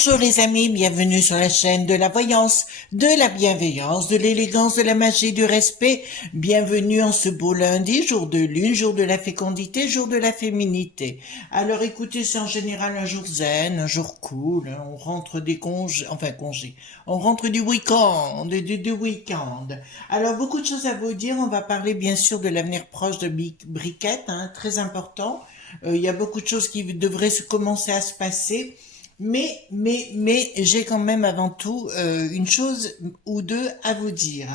Bonjour les amis, bienvenue sur la chaîne de la voyance, de la bienveillance, de l'élégance, de la magie, du respect. Bienvenue en ce beau lundi, jour de lune, jour de la fécondité, jour de la féminité. Alors écoutez, c'est en général un jour zen, un jour cool, hein, on rentre des congés, on rentre du week-end. Alors beaucoup de choses à vous dire, on va parler bien sûr de l'avenir proche de Briquette, hein, très important. Il y a beaucoup de choses qui devraient commencer à se passer. Mais, j'ai quand même avant tout une chose ou deux à vous dire.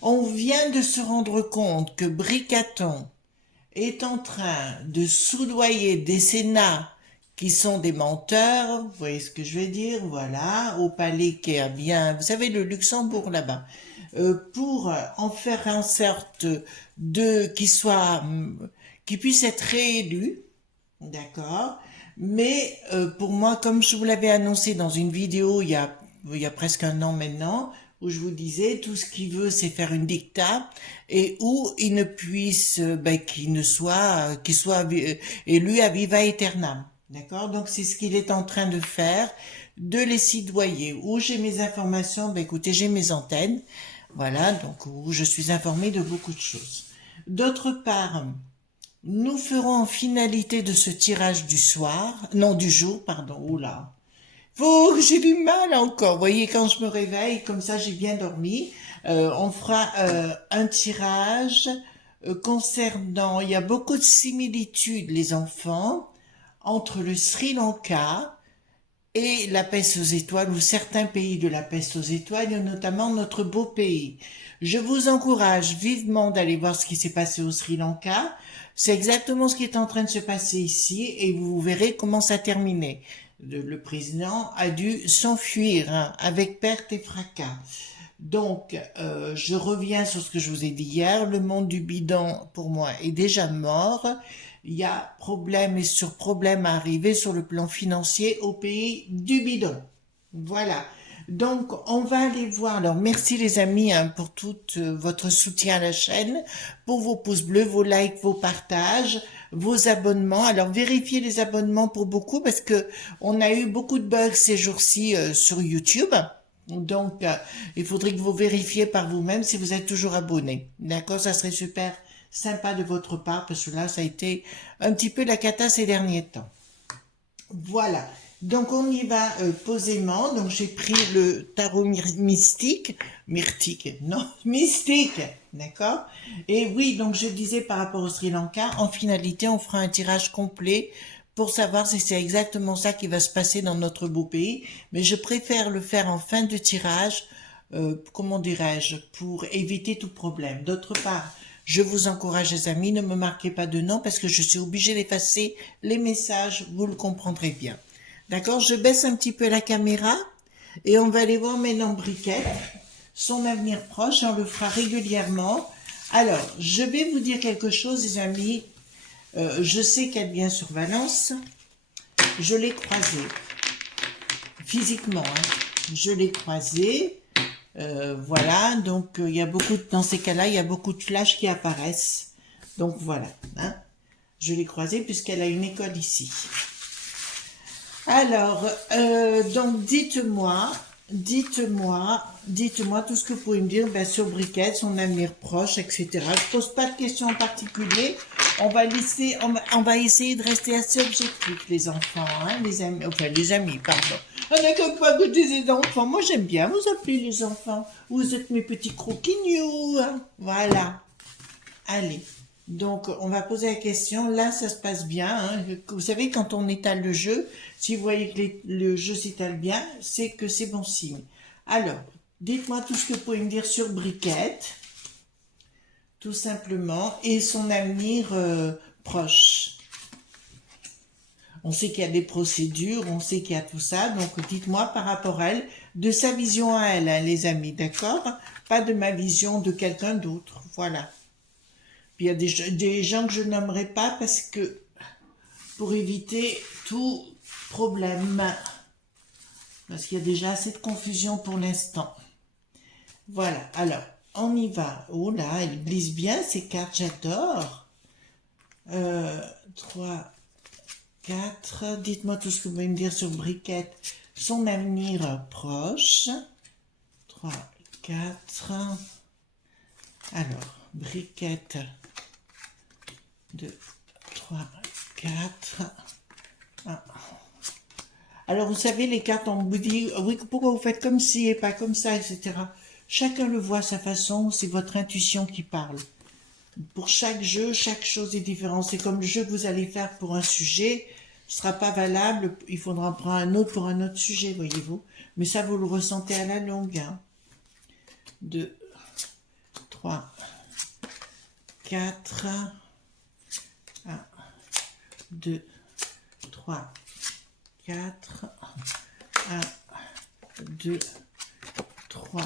On vient de se rendre compte que Bricaton est en train de soudoyer des Sénats qui sont des menteurs, vous voyez ce que je veux dire, voilà, au palais qui est bien, vous savez, le Luxembourg là-bas, pour en faire en sorte qu'il puisse être réélu, d'accord. Mais pour moi, comme je vous l'avais annoncé dans une vidéo il y a presque un an maintenant, où je vous disais tout ce qu'il veut, c'est faire une dictat et où il ne puisse, qu'il soit élu à viva aeternam, d'accord. Donc c'est ce qu'il est en train de faire, de les soudoyer. Où j'ai mes informations, écoutez, j'ai mes antennes, voilà, donc où je suis informée de beaucoup de choses. D'autre part, nous ferons en finalité de ce tirage du jour, pardon, oula. J'ai du mal encore. Vous voyez, quand je me réveille, comme ça, j'ai bien dormi. On fera un tirage concernant, il y a beaucoup de similitudes, les enfants, entre le Sri Lanka et la peste aux étoiles, ou certains pays de la peste aux étoiles, et notamment notre beau pays. Je vous encourage vivement d'aller voir ce qui s'est passé au Sri Lanka. C'est exactement ce qui est en train de se passer ici, et vous verrez comment ça a terminé. Le président a dû s'enfuir, hein, avec perte et fracas. Donc, je reviens sur ce que je vous ai dit hier. Le monde du bidon, pour moi, est déjà mort. Il y a problème et sur problème à arriver sur le plan financier au pays du bidon. Voilà. Donc, on va aller voir. Alors, merci les amis, hein, pour tout votre soutien à la chaîne, pour vos pouces bleus, vos likes, vos partages, vos abonnements. Alors, vérifiez les abonnements pour beaucoup parce que on a eu beaucoup de bugs ces jours-ci sur YouTube. Donc, il faudrait que vous vérifiez par vous-même si vous êtes toujours abonné. D'accord? Ça serait super sympa de votre part parce que là, ça a été un petit peu la cata ces derniers temps. Voilà. Donc, on y va posément. Donc, j'ai pris le tarot mystique. Mystique. D'accord? Et oui, donc je disais par rapport au Sri Lanka, en finalité, on fera un tirage complet pour savoir si c'est exactement ça qui va se passer dans notre beau pays. Mais je préfère le faire en fin de tirage, comment dirais-je, pour éviter tout problème. D'autre part, je vous encourage les amis, ne me marquez pas de nom parce que je suis obligée d'effacer les messages, vous le comprendrez bien. D'accord? Je baisse un petit peu la caméra et on va aller voir maintenant Briquette, son avenir proche, et on le fera régulièrement. Alors, je vais vous dire quelque chose les amis. Je sais qu'elle vient sur Valence. Je l'ai croisée physiquement. Hein. Je l'ai croisée. Voilà, donc il y a dans ces cas-là, il y a beaucoup de flashs qui apparaissent. Donc voilà, hein. Je l'ai croisée puisqu'elle a une école ici. Alors, donc dites-moi tout ce que vous pouvez me dire sur Briquette, son avenir proche, etc. Je pose pas de questions en particulier. On va essayer de rester assez objectifs, les enfants, hein, les amis, pardon. On n'a qu'à pas goûter les enfants. Moi, j'aime bien vous appeler les enfants. Vous êtes mes petits croquignous, hein. Voilà. Allez. Donc, on va poser la question. Là, ça se passe bien. Hein. Vous savez, quand on étale le jeu, si vous voyez que le jeu s'étale bien, c'est que c'est bon signe. Alors, dites-moi tout ce que vous pouvez me dire sur Briquette, tout simplement, et son avenir proche. On sait qu'il y a des procédures, on sait qu'il y a tout ça, donc dites-moi par rapport à elle, de sa vision à elle, hein, les amis, d'accord? Pas de ma vision de quelqu'un d'autre, voilà. Puis il y a des gens que je nommerai pas parce que, pour éviter tout problème, parce qu'il y a déjà assez de confusion pour l'instant. Voilà, alors, on y va. Oh là, elle glisse bien ces cartes, j'adore. 3, 4, dites-moi tout ce que vous voulez me dire sur Briquette, son avenir proche. 3, 4. Alors, briquette. 2, 3, 4. Ah. Alors, vous savez, les cartes, on vous dit, oui, pourquoi vous faites comme ci et pas comme ça, etc. Chacun le voit à sa façon, c'est votre intuition qui parle. Pour chaque jeu, chaque chose est différente. C'est comme le jeu que vous allez faire pour un sujet, ce ne sera pas valable, il faudra en prendre un autre pour un autre sujet, voyez-vous. Mais ça, vous le ressentez à la longue. 2, 3, 4, 1, 2, 3, 4, 1, 2, 3,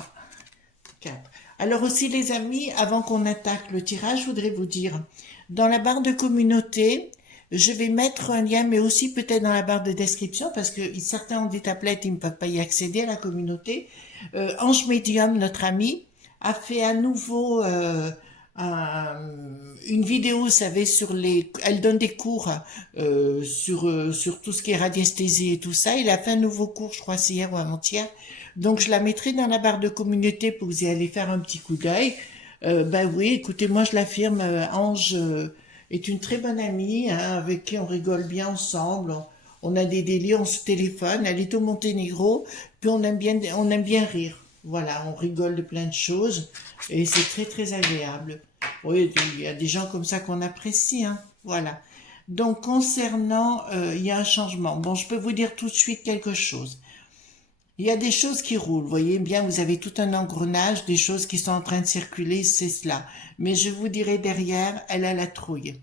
4. Alors aussi les amis, avant qu'on attaque le tirage, je voudrais vous dire, dans la barre de communauté, je vais mettre un lien, mais aussi peut-être dans la barre de description, parce que certains ont des tablettes, ils ne peuvent pas y accéder à la communauté. Ange Médium, notre ami, a fait à nouveau une vidéo, vous savez, sur les... Elle donne des cours sur tout ce qui est radiesthésie et tout ça. Il a fait un nouveau cours, je crois, c'est hier ou avant-hier. Donc, je la mettrai dans la barre de communauté pour vous y aller faire un petit coup d'œil. Ben oui, écoutez, moi, je l'affirme, Ange est une très bonne amie, hein, avec qui on rigole bien ensemble. On a des délires, on se téléphone. Elle est au Monténégro, puis on aime bien rire. Voilà, on rigole de plein de choses et c'est très très agréable. Oui, il y a des gens comme ça qu'on apprécie, hein. Voilà. Donc concernant, il y a un changement. Bon, je peux vous dire tout de suite quelque chose. Il y a des choses qui roulent, vous voyez bien, vous avez tout un engrenage, des choses qui sont en train de circuler, c'est cela. Mais je vous dirai derrière, elle a la trouille.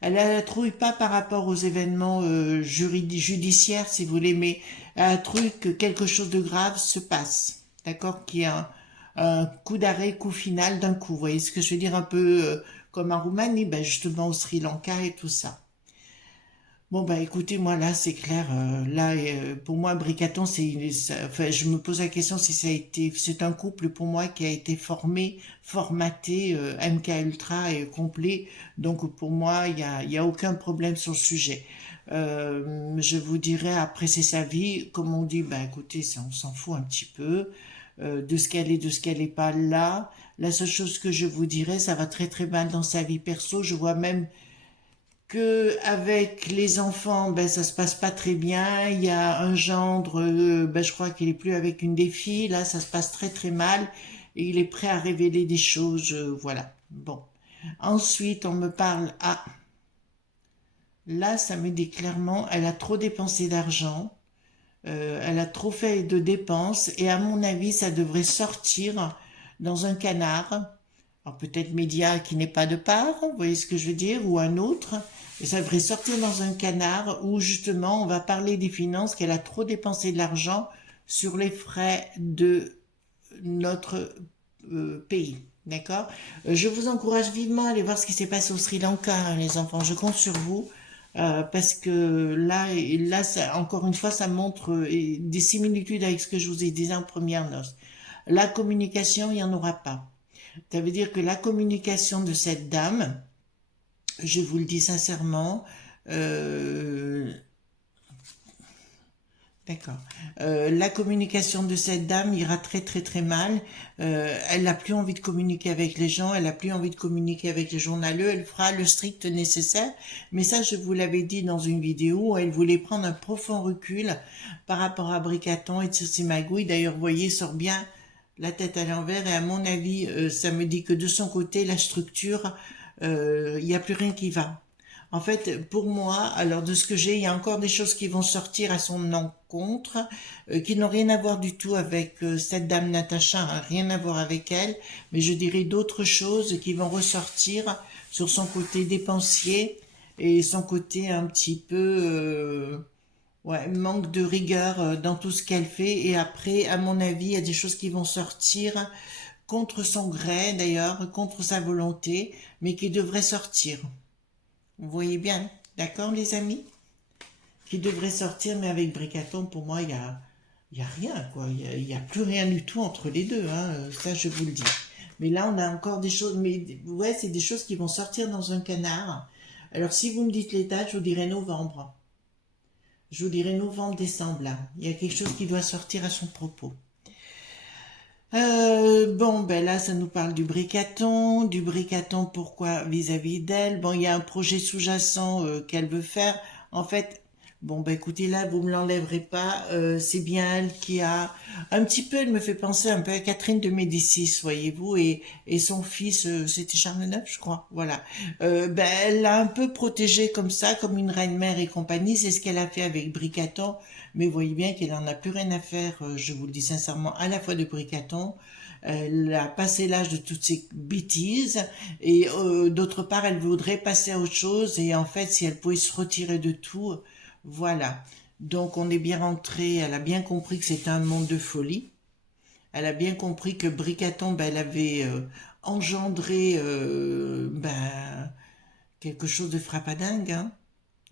Elle a la trouille pas par rapport aux événements judiciaires, si vous voulez, mais à un truc que quelque chose de grave se passe. D'accord? Qui a un coup d'arrêt, coup final d'un coup. Vous voyez ce que je veux dire? Un peu comme en Roumanie, ben justement au Sri Lanka et tout ça. Bon, bah écoutez, moi là, c'est clair. Là, pour moi, Bricaton, enfin, je me pose la question si ça a été... C'est un couple, pour moi, qui a été formaté, MK Ultra et complet. Donc, pour moi, il y a aucun problème sur le sujet. Je vous dirais, après, c'est sa vie. Comme on dit, bah écoutez, ça, on s'en fout un petit peu de ce qu'elle est, de ce qu'elle est pas là. La seule chose que je vous dirais, ça va très très mal dans sa vie perso. Je vois même que avec les enfants, ben ça se passe pas très bien. Il y a un gendre, ben je crois qu'il est plus avec une des filles. Là, ça se passe très très mal et il est prêt à révéler des choses. Voilà. Bon. Ensuite, on me parle. Ah, là, ça me dit clairement, elle a trop dépensé d'argent. Elle a trop fait de dépenses et à mon avis, ça devrait sortir dans un canard. Alors peut-être Média qui n'est pas de part, vous voyez ce que je veux dire, ou un autre. Et ça devrait sortir dans un canard où justement on va parler des finances, qu'elle a trop dépensé de l'argent sur les frais de notre pays. D'accord. Je vous encourage vivement à aller voir ce qui s'est passé au Sri Lanka, hein, les enfants. Je compte sur vous. Parce que là ça, encore une fois, ça montre des similitudes avec ce que je vous ai dit en première noce. La communication, il n'y en aura pas. Ça veut dire que la communication de cette dame, je vous le dis sincèrement, d'accord. La communication de cette dame ira très très très mal. Elle n'a plus envie de communiquer avec les gens, elle n'a plus envie de communiquer avec les journaleux, elle fera le strict nécessaire. Mais ça, je vous l'avais dit dans une vidéo, elle voulait prendre un profond recul par rapport à Bricaton et de ses magouilles. D'ailleurs, vous voyez, sort bien la tête à l'envers et à mon avis, ça me dit que de son côté, la structure, il n'y a plus rien qui va. En fait, pour moi, alors de ce que j'ai, il y a encore des choses qui vont sortir à son encontre, qui n'ont rien à voir du tout avec cette dame Natacha, hein, rien à voir avec elle, mais je dirais d'autres choses qui vont ressortir sur son côté dépensier et son côté un petit peu, ouais, manque de rigueur dans tout ce qu'elle fait. Et après, à mon avis, il y a des choses qui vont sortir contre son gré, d'ailleurs, contre sa volonté, mais qui devraient sortir. Vous voyez bien, d'accord les amis? Qui devrait sortir, mais avec Bricaton, pour moi, il y a rien, quoi. Il y a plus rien du tout entre les deux, hein. Ça, je vous le dis. Mais là, on a encore des choses, mais ouais, c'est des choses qui vont sortir dans un canard. Alors, si vous me dites les dates, je vous dirai novembre. Je vous dirais novembre, décembre, là. Il y a quelque chose qui doit sortir à son propos. Bon, ben là, ça nous parle du Bricaton. Du Bricaton, pourquoi vis-à-vis d'elle? Bon, il y a un projet sous-jacent qu'elle veut faire. En fait, bon, ben écoutez, là, vous me l'enlèverez pas. C'est bien elle qui a... Un petit peu, elle me fait penser un peu à Catherine de Médicis, voyez-vous, et son fils, c'était Charles IX, je crois. Voilà. Ben, elle l'a un peu protégé comme ça, comme une reine-mère et compagnie. C'est ce qu'elle a fait avec Bricaton. Mais vous voyez bien qu'elle en a plus rien à faire, je vous le dis sincèrement, à la fois de Bricaton. Elle a passé l'âge de toutes ces bêtises et d'autre part, elle voudrait passer à autre chose et en fait, si elle pouvait se retirer de tout, voilà. Donc, on est bien rentré, elle a bien compris que c'était un monde de folie. Elle a bien compris que Bricaton, ben, elle avait engendré quelque chose de frappadingue, hein.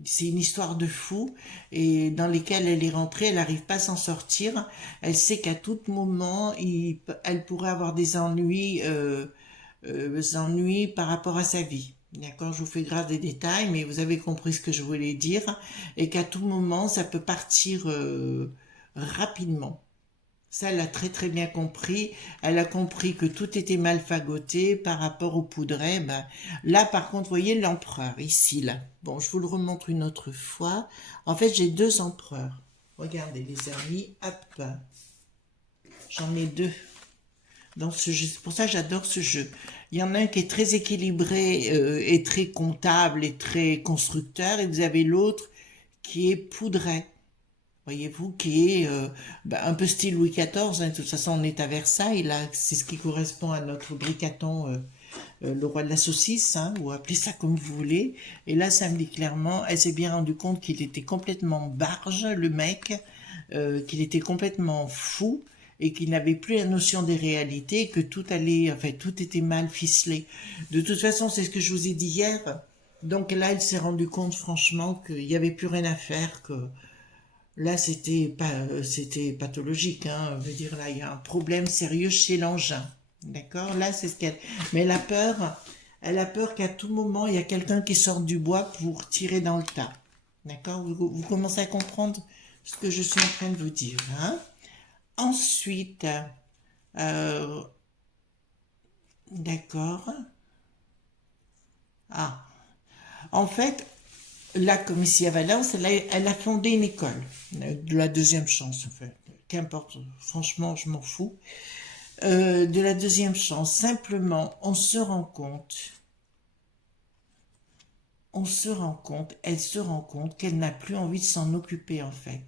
C'est une histoire de fou et dans lesquelles elle est rentrée, elle n'arrive pas à s'en sortir. Elle sait qu'à tout moment, elle pourrait avoir des ennuis par rapport à sa vie. D'accord, je vous fais grave des détails, mais vous avez compris ce que je voulais dire et qu'à tout moment, ça peut partir rapidement. Ça, elle a très très bien compris. Elle a compris que tout était mal fagoté par rapport au poudret. Ben, là, par contre, vous voyez l'empereur, ici, là. Bon, je vous le remontre une autre fois. En fait, j'ai deux empereurs. Regardez, les amis, hop. J'en ai deux dans ce jeu. C'est pour ça que j'adore ce jeu. Il y en a un qui est très équilibré et très comptable et très constructeur. Et vous avez l'autre qui est poudret. Voyez-vous, qui est un peu style Louis XIV, hein. De toute façon, on est à Versailles, là, c'est ce qui correspond à notre Bricaton, le roi de la saucisse, hein, ou appelez ça comme vous voulez. Et là, ça me dit clairement, elle s'est bien rendu compte qu'il était complètement barge, le mec, qu'il était complètement fou, et qu'il n'avait plus la notion des réalités, que tout allait, enfin, tout était mal ficelé. De toute façon, c'est ce que je vous ai dit hier. Donc là, elle s'est rendue compte, franchement, qu'il n'y avait plus rien à faire, que là, c'était pathologique, hein. Je veux dire, là, il y a un problème sérieux chez l'engin. D'accord? Là, c'est ce qu'elle... Mais elle a peur qu'à tout moment, il y a quelqu'un qui sorte du bois pour tirer dans le tas. D'accord? Vous commencez à comprendre ce que je suis en train de vous dire, hein? Ensuite, euh, d'accord. Ah, en fait, là, comme ici à Valence, elle a fondé une école, de la deuxième chance, en fait. Qu'importe, franchement, je m'en fous. De la deuxième chance, simplement, elle se rend compte qu'elle n'a plus envie de s'en occuper, en fait.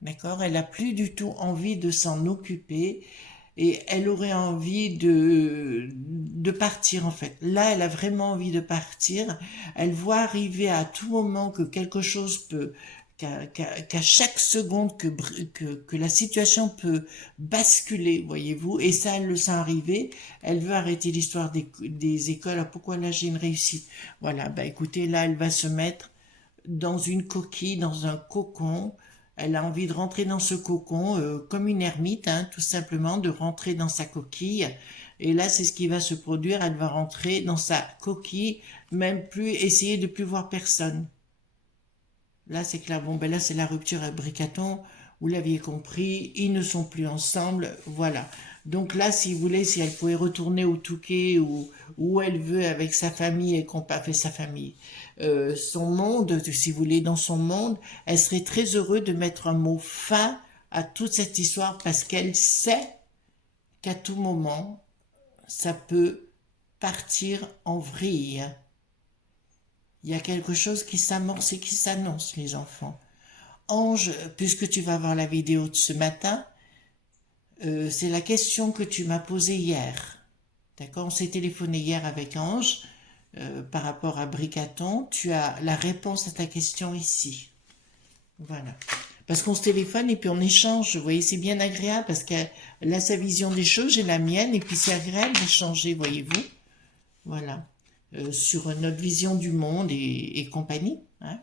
D'accord? Elle a plus du tout envie de s'en occuper et elle aurait envie de partir en fait. Là, elle a vraiment envie de partir. Elle voit arriver à tout moment que quelque chose peut, qu'à chaque seconde que la situation peut basculer, voyez-vous, et ça, elle le sent arriver. Elle veut arrêter l'histoire des écoles. Alors, pourquoi là, j'ai une réussite? Voilà, bah écoutez, là, elle va se mettre dans une coquille, dans un cocon. Elle a envie de rentrer dans ce cocon comme une ermite, hein, tout simplement, de rentrer dans sa coquille. Et là, c'est ce qui va se produire. Elle va rentrer dans sa coquille, même plus essayer de plus voir personne. Là, c'est clair. Bon, ben là, c'est la rupture à Bricaton. Vous l'aviez compris, ils ne sont plus ensemble. Voilà. Donc là, si vous voulez, si elle pouvait retourner au Touquet ou où elle veut avec sa famille et qu'on pas fait sa famille, son monde, si vous voulez, dans son monde, elle serait très heureuse de mettre un mot fin à toute cette histoire parce qu'elle sait qu'à tout moment, ça peut partir en vrille. Il y a quelque chose qui s'amorce et qui s'annonce, les enfants. Ange, puisque tu vas voir la vidéo de ce matin, c'est la question que tu m'as posée hier. D'accord? On s'est téléphoné hier avec Ange par rapport à Bricaton. Tu as la réponse à ta question ici. Voilà. Parce qu'on se téléphone et puis on échange. Vous voyez, c'est bien agréable parce qu'elle a sa vision des choses, j'ai la mienne, et puis c'est agréable d'échanger, voyez-vous. Voilà. Sur notre vision du monde et compagnie, hein.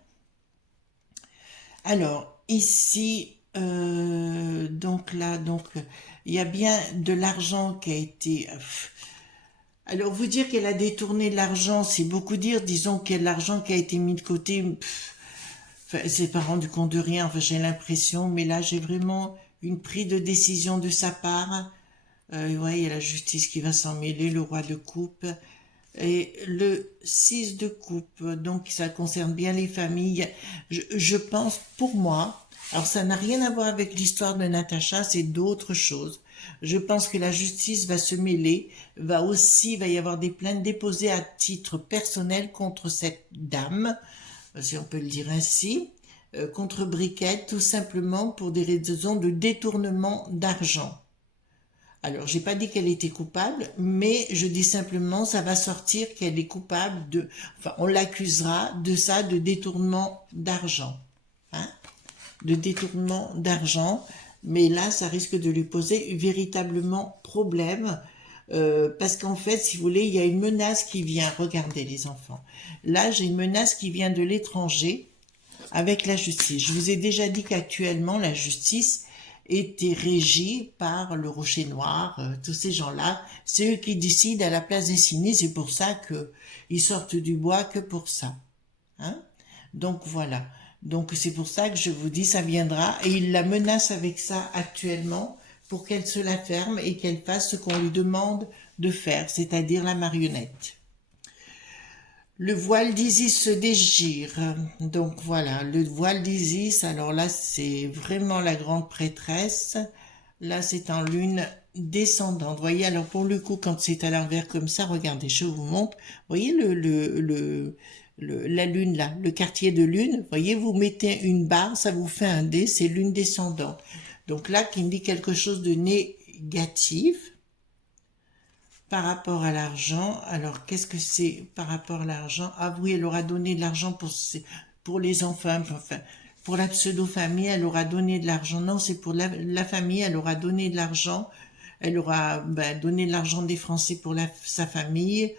Alors, ici, donc là, il y a bien de l'argent qui a été... Alors, vous dire qu'elle a détourné de l'argent, c'est beaucoup dire. Disons qu'il y a de l'argent qui a été mis de côté. enfin, s'est pas rendu compte de rien, enfin j'ai l'impression, mais là j'ai vraiment une prise de décision de sa part. Ouais, il y a la justice qui va s'en mêler, le roi de coupe et le 6 de coupe, donc ça concerne bien les familles. Je pense, pour moi, alors ça n'a rien à voir avec l'histoire de Natacha, c'est d'autres choses. Je pense que la justice va se mêler, va y avoir des plaintes déposées à titre personnel contre cette dame, si on peut le dire ainsi, contre Briquette, tout simplement pour des raisons de détournement d'argent. Alors, j'ai pas dit qu'elle était coupable, mais je dis simplement, ça va sortir qu'elle est coupable de, enfin, on l'accusera de ça, de détournement d'argent, hein, de détournement d'argent. Mais là, ça risque de lui poser véritablement problème, parce qu'en fait, si vous voulez, il y a une menace qui vient. Regardez les enfants. Là, j'ai une menace qui vient de l'étranger avec la justice. Je vous ai déjà dit qu'actuellement, la justice était régie par le Rocher Noir, tous ces gens-là. C'est eux qui décident à la place des signés. C'est pour ça qu'ils sortent du bois que pour ça. Hein? Donc voilà. Donc c'est pour ça que je vous dis, ça viendra. Et il la menace avec ça actuellement pour qu'elle se la ferme et qu'elle fasse ce qu'on lui demande de faire, c'est-à-dire la marionnette. Le voile d'Isis se déchire. Donc voilà, le voile d'Isis, alors là c'est vraiment la grande prêtresse. Là c'est en lune descendante. Vous voyez, alors pour le coup, quand c'est à l'envers comme ça, regardez, je vous montre. Vous voyez la lune là, le quartier de lune. Vous voyez, vous mettez une barre, ça vous fait un dé, c'est lune descendante. Donc là, qui me dit quelque chose de négatif. Par rapport à l'argent, alors qu'est-ce que c'est par rapport à l'argent? Ah oui, elle aura donné de l'argent pour les enfants, enfin, pour la pseudo-famille, elle aura donné de l'argent. Non, c'est pour la famille, elle aura donné de l'argent. Elle aura donné de l'argent des Français pour sa famille.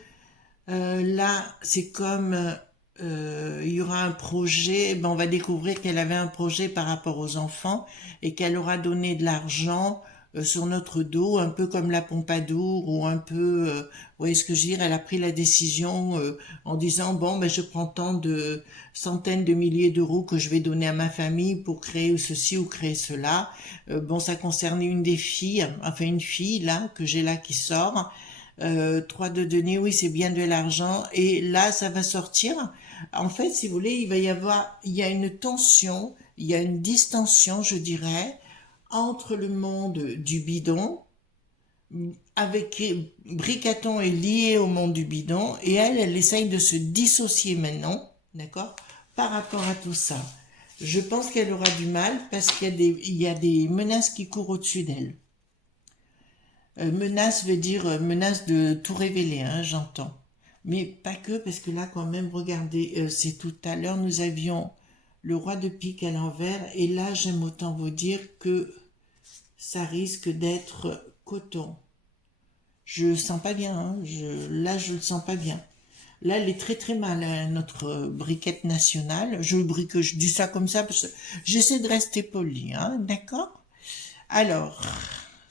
Là, c'est comme il y aura un projet, on va découvrir qu'elle avait un projet par rapport aux enfants et qu'elle aura donné de l'argent sur notre dos, un peu comme la Pompadour ou un peu, vous voyez ce que je veux dire, elle a pris la décision en disant, bon, je prends tant de centaines de milliers d'euros que je vais donner à ma famille pour créer ceci ou créer cela. Bon, ça concernait une des filles, enfin une fille là, que j'ai là qui sort. 3 de denier, oui, c'est bien de l'argent. Et là, ça va sortir. En fait, si vous voulez, il y a une tension, il y a une distension, je dirais, entre le monde du bidon, avec Bricaton est lié au monde du bidon, et elle essaye de se dissocier maintenant, d'accord, par rapport à tout ça. Je pense qu'elle aura du mal parce il y a des menaces qui courent au-dessus d'elle. Menace veut dire menace de tout révéler, hein, j'entends. Mais pas que, parce que là, quand même, regardez, c'est tout à l'heure, nous avions le roi de pique à l'envers, et là, j'aime autant vous dire que ça risque d'être coton. Je le sens pas bien, hein, là, je le sens pas bien. Là, elle est très très mal, hein, notre briquette nationale. Je dis ça comme ça parce que j'essaie de rester poli, hein, d'accord? Alors,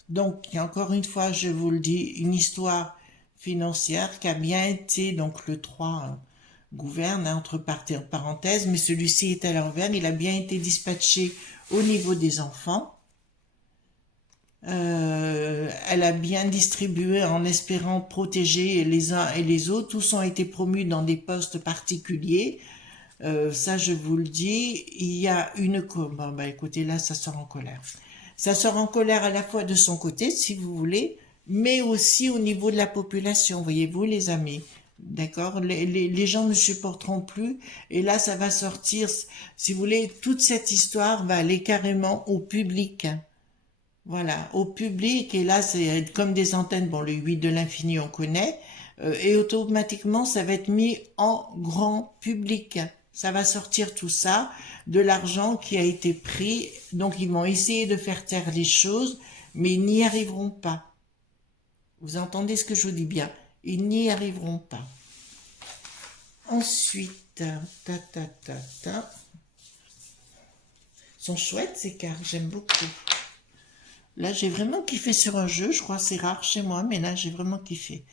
donc, encore une fois, je vous le dis, une histoire financière qui a bien été, donc le 3 gouverne, hein, entre parenthèses, mais celui-ci est à l'envers, il a bien été dispatché au niveau des enfants. Elle a bien distribué en espérant protéger les uns et les autres. Tous ont été promus dans des postes particuliers. Ça, je vous le dis. Il y a une... Bon, écoutez, là, ça sort en colère. Ça sort en colère à la fois de son côté, si vous voulez, mais aussi au niveau de la population, voyez-vous, les amis. D'accord, les gens ne supporteront plus. Et là, ça va sortir, si vous voulez, toute cette histoire va aller carrément au public. Voilà, au public. Et là, c'est comme des antennes. Bon, le 8 de l'infini, on connaît. Et automatiquement, ça va être mis en grand public. Ça va sortir tout ça, de l'argent qui a été pris. Donc, ils vont essayer de faire taire les choses, mais ils n'y arriveront pas. Vous entendez ce que je vous dis bien? Ils n'y arriveront pas. Ensuite, Ils sont chouettes ces cartes, j'aime beaucoup. Là, j'ai vraiment kiffé sur un jeu. Je crois que c'est rare chez moi, mais là, j'ai vraiment kiffé.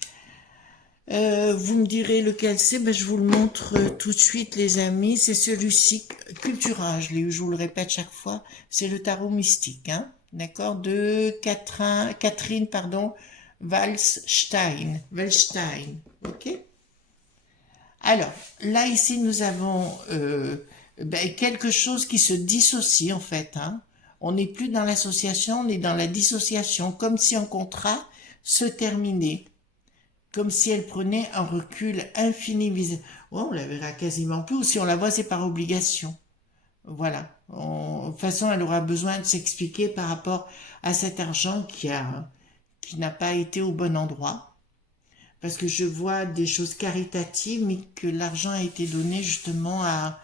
Vous me direz lequel c'est, ben, je vous le montre tout de suite les amis, c'est celui-ci, Cultura, je vous le répète chaque fois, c'est le tarot mystique, hein, d'accord, de Catherine, pardon, Wallstein, ok. Alors, là ici nous avons ben, quelque chose qui se dissocie en fait, hein. On n'est plus dans l'association, on est dans la dissociation, comme si un contrat se terminait, comme si elle prenait un recul infini Oh, on la verra quasiment plus, ou si on la voit, c'est par obligation. Voilà. De toute façon, elle aura besoin de s'expliquer par rapport à cet argent qui n'a pas été au bon endroit. Parce que je vois des choses caritatives, mais que l'argent a été donné justement à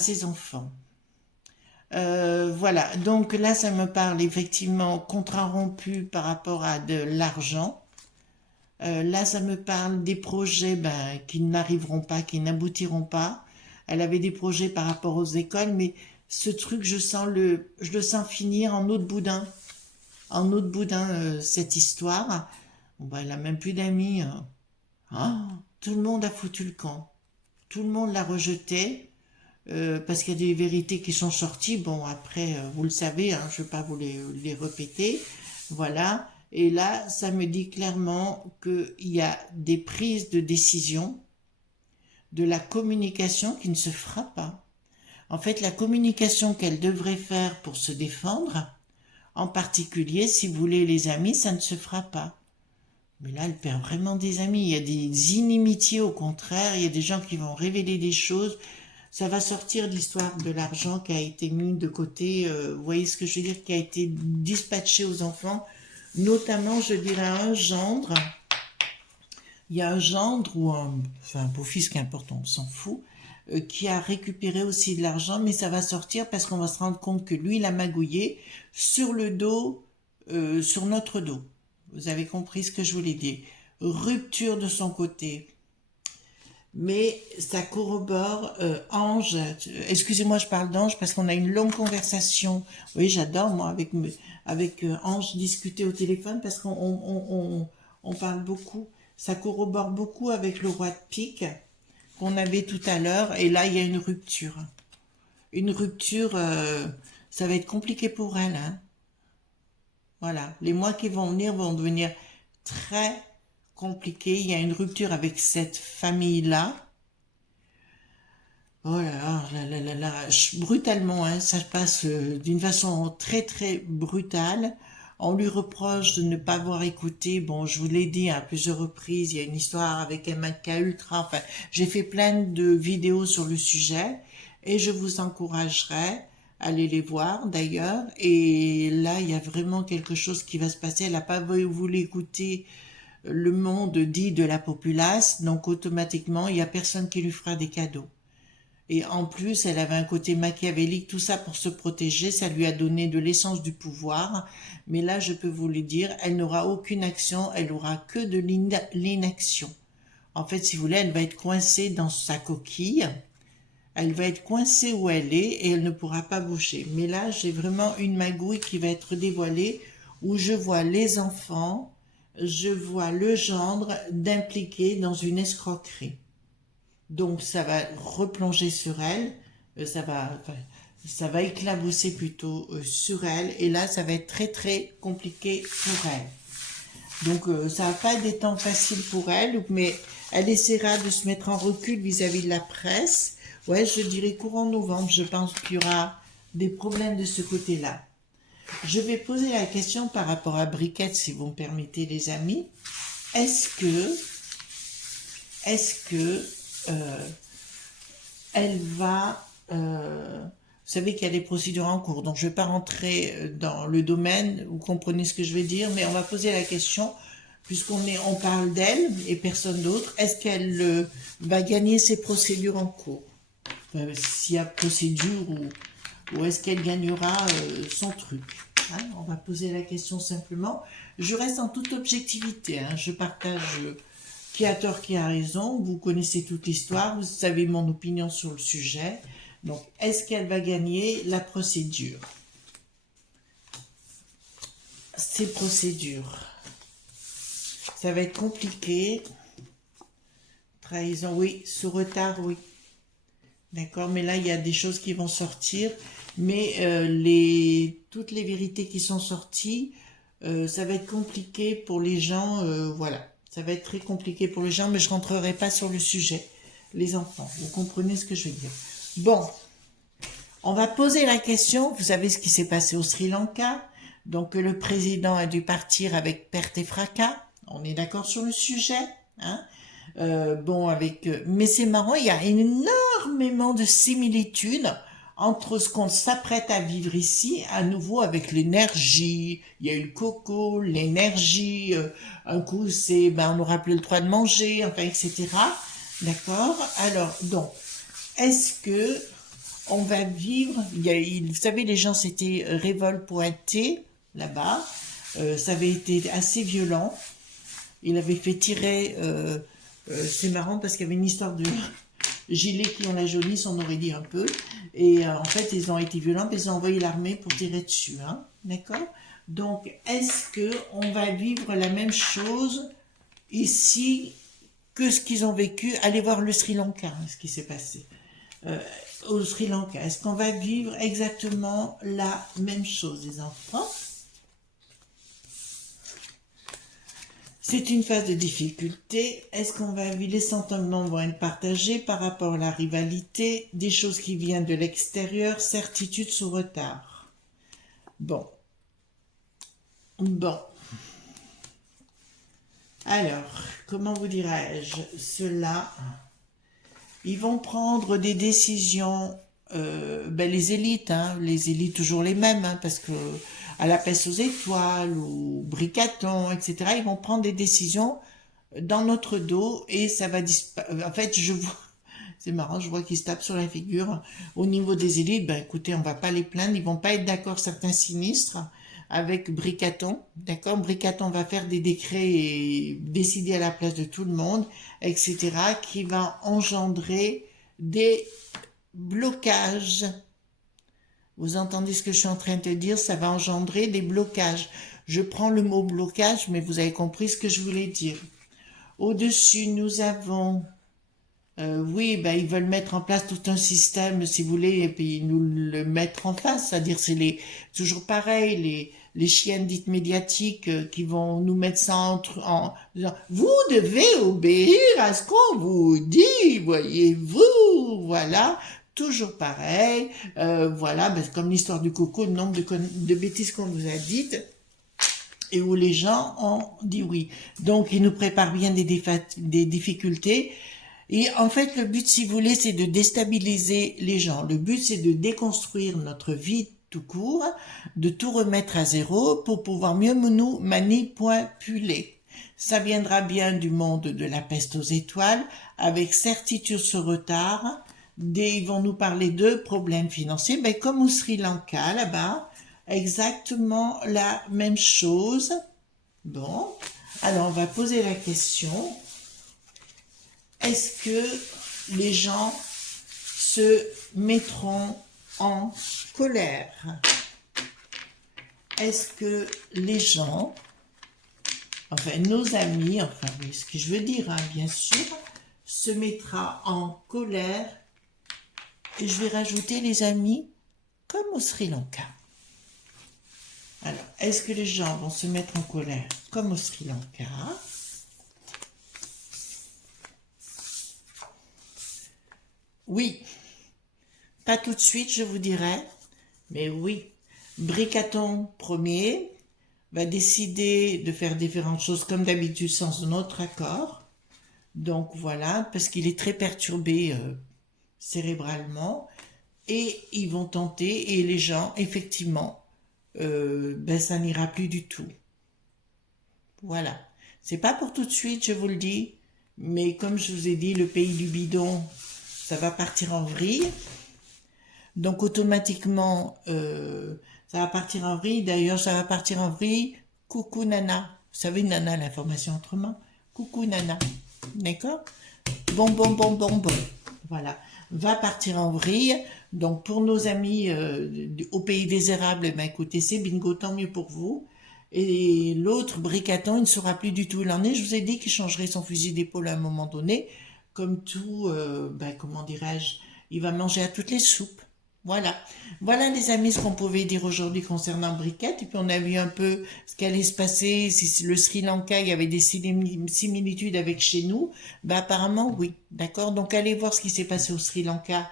ses enfants. Voilà. Donc là, ça me parle effectivement contrat rompu par rapport à de l'argent. Là, ça me parle des projets ben, qui n'arriveront pas, qui n'aboutiront pas. Elle avait des projets par rapport aux écoles, mais ce truc, je le sens finir en eau de boudin, cette histoire. Bon, ben, elle a même plus d'amis, hein. Ah, tout le monde a foutu le camp. Tout le monde l'a rejeté. Parce qu'il y a des vérités qui sont sorties. Bon, après, vous le savez, hein, je ne vais pas vous les répéter. Voilà. Et là, ça me dit clairement qu'il y a des prises de décision, de la communication qui ne se fera pas. En fait, la communication qu'elle devrait faire pour se défendre, en particulier, si vous voulez les amis, ça ne se fera pas. Mais là, elle perd vraiment des amis. Il y a des inimitiés au contraire. Il y a des gens qui vont révéler des choses. Ça va sortir l'histoire de l'argent qui a été mis de côté. Vous voyez ce que je veux dire, qui a été dispatché aux enfants. Notamment, je dirais un gendre. Il y a un gendre ou un beau-fils, qu'importe, on s'en fout, qui a récupéré aussi de l'argent, mais ça va sortir parce qu'on va se rendre compte que lui, il a magouillé sur le dos, sur notre dos. Vous avez compris ce que je voulais dire. Rupture de son côté. Mais ça corrobore Ange. Excusez-moi, je parle d'Ange parce qu'on a une longue conversation. Oui, j'adore, moi, avec Ange, discuter au téléphone parce qu'on parle beaucoup. Ça corrobore beaucoup avec le roi de pique qu'on avait tout à l'heure. Et là, il y a une rupture. Une rupture, ça va être compliqué pour elle, hein. Voilà, les mois qui vont venir vont devenir très compliqués. Il y a une rupture avec cette famille-là. Oh là, brutalement, hein, ça passe d'une façon très très brutale. On lui reproche de ne pas avoir écouté. Bon, je vous l'ai dit à plusieurs reprises, il y a une histoire avec MK Ultra. Enfin, j'ai fait plein de vidéos sur le sujet et je vous encouragerai allez les voir d'ailleurs. Et là, il y a vraiment quelque chose qui va se passer. Elle n'a pas voulu écouter le monde dit de la populace, donc automatiquement, il n'y a personne qui lui fera des cadeaux. Et en plus, elle avait un côté machiavélique, tout ça pour se protéger, ça lui a donné de l'essence du pouvoir. Mais là, je peux vous le dire, elle n'aura aucune action, elle aura que de l'inaction. En fait, si vous voulez, elle va être coincée dans sa coquille. Elle va être coincée où elle est et elle ne pourra pas bouger. Mais là, j'ai vraiment une magouille qui va être dévoilée où je vois les enfants, je vois le gendre d'impliquer dans une escroquerie. Donc ça va replonger sur elle, ça va éclabousser plutôt sur elle et là ça va être très très compliqué pour elle. Donc ça va pas être des temps faciles pour elle, mais elle essaiera de se mettre en recul vis-à-vis de la presse. Ouais, je dirais courant novembre, je pense qu'il y aura des problèmes de ce côté-là. Je vais poser la question par rapport à Briquette, si vous me permettez les amis. Est-ce que elle va... vous savez qu'il y a des procédures en cours, donc je ne vais pas rentrer dans le domaine, vous comprenez ce que je vais dire, mais on va poser la question, on parle d'elle et personne d'autre, est-ce qu'elle va gagner ses procédures en cours? S'il y a procédure ou est-ce qu'elle gagnera son truc, hein? On va poser la question simplement. Je reste en toute objectivité, hein. Je partage qui a tort, qui a raison. Vous connaissez toute l'histoire, vous savez mon opinion sur le sujet. Donc, est-ce qu'elle va gagner la procédure? Ces procédures, ça va être compliqué. trahison, oui, sous retard, oui. D'accord, mais là, il y a des choses qui vont sortir, mais toutes les vérités qui sont sorties, ça va être compliqué pour les gens, voilà. Ça va être très compliqué pour les gens, mais je rentrerai pas sur le sujet. Les enfants, vous comprenez ce que je veux dire. Bon, on va poser la question, vous savez ce qui s'est passé au Sri Lanka, donc le président a dû partir avec perte et fracas, on est d'accord sur le sujet, hein. Bon, mais c'est marrant, il y a énormément de similitudes entre ce qu'on s'apprête à vivre ici, à nouveau avec l'énergie. Il y a eu le coco, l'énergie. Un coup, on n'aura plus le droit de manger, enfin, etc. D'accord? Alors, donc, est-ce que on va vivre? Vous savez, les gens s'étaient révolte pointés là-bas. Ça avait été assez violent. Il avait fait tirer. C'est marrant parce qu'il y avait une histoire de gilet qui ont la jaunisse, on aurait dit un peu. Et en fait, ils ont été violents, ils ont envoyé l'armée pour tirer dessus. Hein, d'accord? Donc, est-ce que on va vivre la même chose ici que ce qu'ils ont vécu? Allez voir le Sri Lanka, hein, ce qui s'est passé. Au Sri Lanka, est-ce qu'on va vivre exactement la même chose, les enfants? C'est une phase de difficulté. Est-ce qu'on va vivre, les sentiments vont être partagés par rapport à la rivalité, des choses qui viennent de l'extérieur, certitude sous retard. Bon. Alors, comment vous dirais-je cela? Ils vont prendre des décisions, les élites, hein, les élites toujours les mêmes, hein, parce que à la peste aux étoiles ou Bricaton, etc., ils vont prendre des décisions dans notre dos et ça va disparaître. En fait, je vois, c'est marrant, je vois qu'ils se tapent sur la figure. Au niveau des élites, écoutez, on va pas les plaindre, ils vont pas être d'accord, certains sinistres, avec Bricaton, d'accord? Bricaton va faire des décrets et décider à la place de tout le monde, etc., qui va engendrer des blocages. Vous entendez ce que je suis en train de dire? Ça va engendrer des blocages. Je prends le mot blocage, mais vous avez compris ce que je voulais dire. Au-dessus, nous avons... ils veulent mettre en place tout un système, si vous voulez, et puis nous le mettre en face. C'est-à-dire, toujours pareil, les chiennes dites médiatiques qui vont nous mettre ça en disant, vous devez obéir à ce qu'on vous dit, voyez-vous, voilà. Toujours pareil, voilà, comme l'histoire du coco, le nombre de bêtises qu'on nous a dites, et où les gens ont dit oui. Donc, ils nous préparent bien des difficultés. Et en fait, le but, si vous voulez, c'est de déstabiliser les gens. Le but, c'est de déconstruire notre vie tout court, de tout remettre à zéro pour pouvoir mieux nous manipuler. Ça viendra bien du monde de la peste aux étoiles, avec certitude ce retard. Ils vont nous parler de problèmes financiers, comme au Sri Lanka, là-bas, exactement la même chose. Bon, alors on va poser la question. Est-ce que les gens se mettront en colère? Est-ce que les gens, enfin nos amis, oui, ce que je veux dire, hein, bien sûr, se mettra en colère? Et je vais rajouter les amis comme au Sri Lanka. Alors, est-ce que les gens vont se mettre en colère comme au Sri Lanka? Oui, pas tout de suite, je vous dirais, mais oui. Bricaton premier va décider de faire différentes choses comme d'habitude sans notre accord. Donc voilà, parce qu'il est très perturbé cérébralement, et ils vont tenter, et les gens, effectivement, ça n'ira plus du tout. Voilà. C'est pas pour tout de suite, je vous le dis, mais comme je vous ai dit, le pays du bidon, ça va partir en vrille. Donc automatiquement, ça va partir en vrille. D'ailleurs, ça va partir en vrille. Coucou Nana. Vous savez, Nana, l'information autrement. Coucou Nana. D'accord? Bon. Voilà. Va partir en vrille. Donc pour nos amis au pays des érables, écoutez, c'est bingo, tant mieux pour vous. Et l'autre, Bricaton, il ne saura plus du tout où il en est. Je vous ai dit qu'il changerait son fusil d'épaule à un moment donné. comme tout, comment dirais-je, il va manger à toutes les soupes. Voilà. Voilà les amis ce qu'on pouvait dire aujourd'hui concernant Briquette. Et puis on a vu un peu ce qu'allait se passer, si le Sri Lanka, il y avait des similitudes avec chez nous. Apparemment oui. D'accord. Donc allez voir ce qui s'est passé au Sri Lanka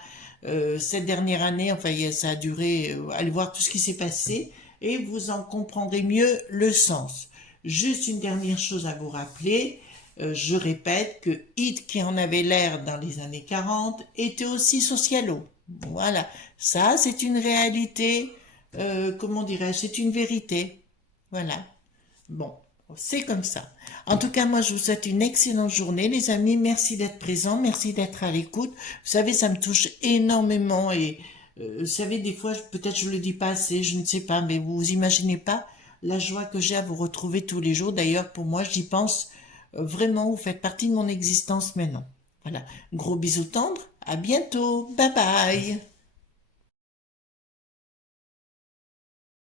cette dernière année. Enfin ça a duré. Allez voir tout ce qui s'est passé et vous en comprendrez mieux le sens. Juste une dernière chose à vous rappeler. Je répète que Hit, qui en avait l'air dans les années 40, était aussi socialo. Voilà, ça c'est une réalité, comment dirais-je, c'est une vérité. Voilà, bon, c'est comme ça. En tout cas, moi je vous souhaite une excellente journée, les amis. Merci d'être présents, merci d'être à l'écoute. Vous savez, ça me touche énormément et vous savez, des fois, peut-être je le dis pas assez, je ne sais pas, mais vous imaginez pas la joie que j'ai à vous retrouver tous les jours. D'ailleurs, pour moi, j'y pense vraiment, vous faites partie de mon existence maintenant. Voilà, gros bisous tendres, à bientôt, bye bye.